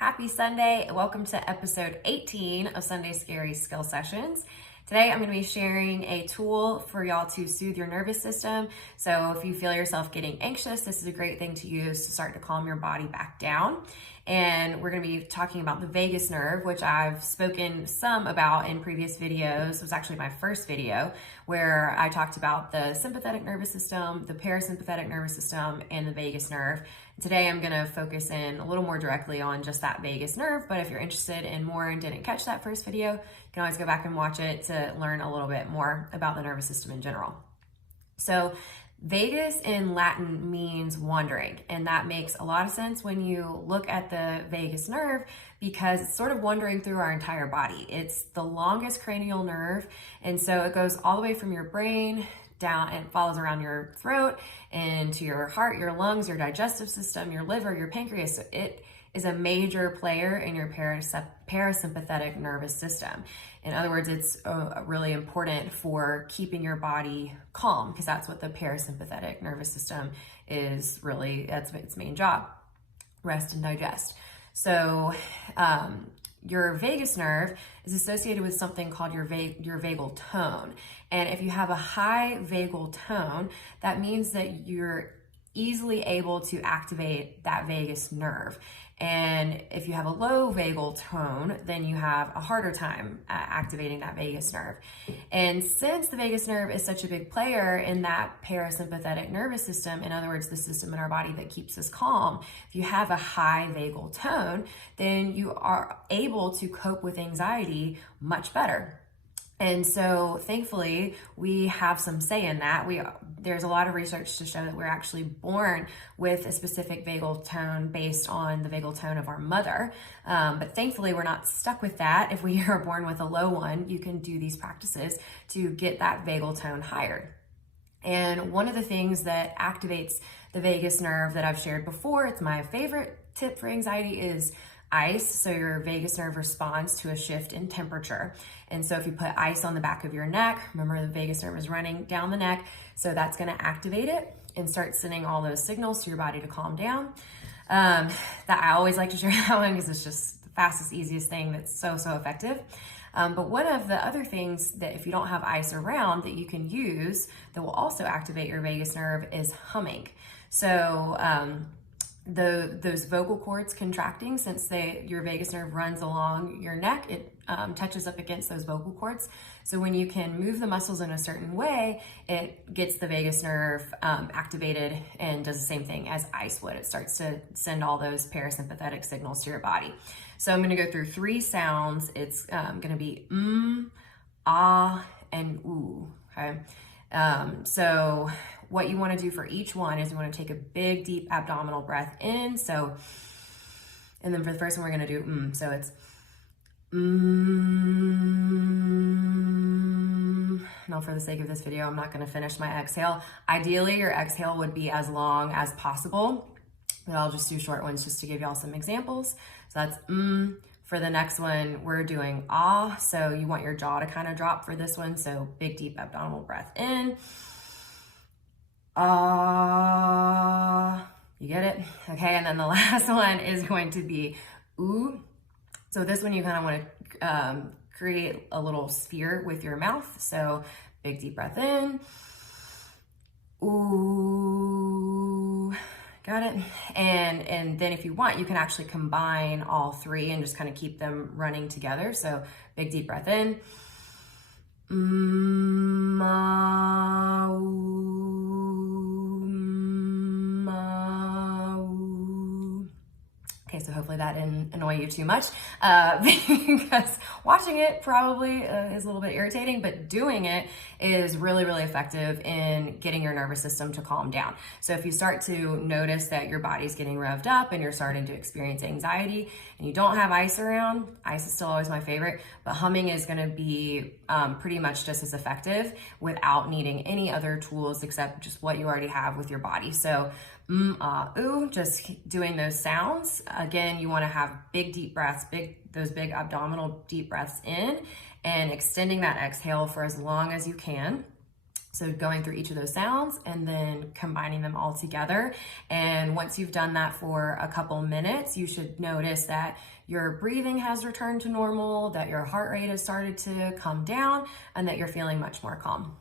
Happy Sunday. Welcome to episode 18 of Sunday Scaries Skill Sessions. Today I'm going to be sharing a tool for y'all to soothe your nervous system. So if you feel yourself getting anxious, this is a great thing to use to start to calm your body back down. And we're going to be talking about the vagus nerve, which I've spoken some about in previous videos. It was actually my first video where I talked about the sympathetic nervous system, the parasympathetic nervous system, and the vagus nerve. Today I'm going to focus in a little more directly on just that vagus nerve, but if you're interested in more and didn't catch that first video, you can always go back and watch it to learn a little bit more about the nervous system in general. So vagus in Latin means wandering, and that makes a lot of sense when you look at the vagus nerve because it's sort of wandering through our entire body. It's the longest cranial nerve, and so it goes all the way from your brain down and follows around your throat into your heart, your lungs, your digestive system, your liver, your pancreas. So it is a major player in your parasympathetic nervous system. In other words, it's really important for keeping your body calm because that's what the parasympathetic nervous system is really, that's its main job, rest and digest. So your vagus nerve is associated with something called your vagal tone. And if you have a high vagal tone, that means that you're easily able to activate that vagus nerve. And if you have a low vagal tone, then you have a harder time activating that vagus nerve. And since the vagus nerve is such a big player in that parasympathetic nervous system, in other words, the system in our body that keeps us calm, if you have a high vagal tone, then you are able to cope with anxiety much better. And so thankfully, we have some say in that. There's a lot of research to show that we're actually born with a specific vagal tone based on the vagal tone of our mother. But thankfully, we're not stuck with that. If we are born with a low one, you can do these practices to get that vagal tone higher. And one of the things that activates the vagus nerve that I've shared before, it's my favorite tip for anxiety, is ice. So your vagus nerve responds to a shift in temperature. And so if you put ice on the back of your neck, remember the vagus nerve is running down the neck, so that's going to activate it and start sending all those signals to your body to calm down. That I always like to share that one because it's just the fastest, easiest thing that's so effective. But one of the other things that if you don't have ice around that you can use that will also activate your vagus nerve is humming. So those vocal cords contracting, since your vagus nerve runs along your neck, it touches up against those vocal cords. So when you can move the muscles in a certain way, it gets the vagus nerve activated and does the same thing as ice would. It starts to send all those parasympathetic signals to your body. So I'm going to go through 3 sounds. It's going to be ah, and ooh. Okay. So what you want to do for each one is you want to take a big, deep abdominal breath in. So, and then for the first one, we're going to do So it's Now, for the sake of this video, I'm not going to finish my exhale. Ideally, your exhale would be as long as possible, but I'll just do short ones just to give y'all some examples. So that's For the next one, we're doing ah. So you want your jaw to kind of drop for this one. So big, deep abdominal breath in. Ah. You get it? Okay, and then the last one is going to be ooh. So this one, you kind of want to create a little sphere with your mouth. So big, deep breath in. Ooh. Got it? And then if you want, you can actually combine all 3 and just kind of keep them running together. So big, deep breath in. Okay, so hopefully that didn't annoy you too much because watching it probably is a little bit irritating, but doing it is really effective in getting your nervous system to calm down. So if you start to notice that your body's getting revved up and you're starting to experience anxiety and you don't have ice around, ice is still always my favorite, but humming is going to be pretty much just as effective without needing any other tools except just what you already have with your body. So ooh, just doing those sounds. Again, you want to have big, deep breaths, those big abdominal deep breaths in and extending that exhale for as long as you can. So going through each of those sounds and then combining them all together. And once you've done that for a couple minutes, you should notice that your breathing has returned to normal, that your heart rate has started to come down, and that you're feeling much more calm.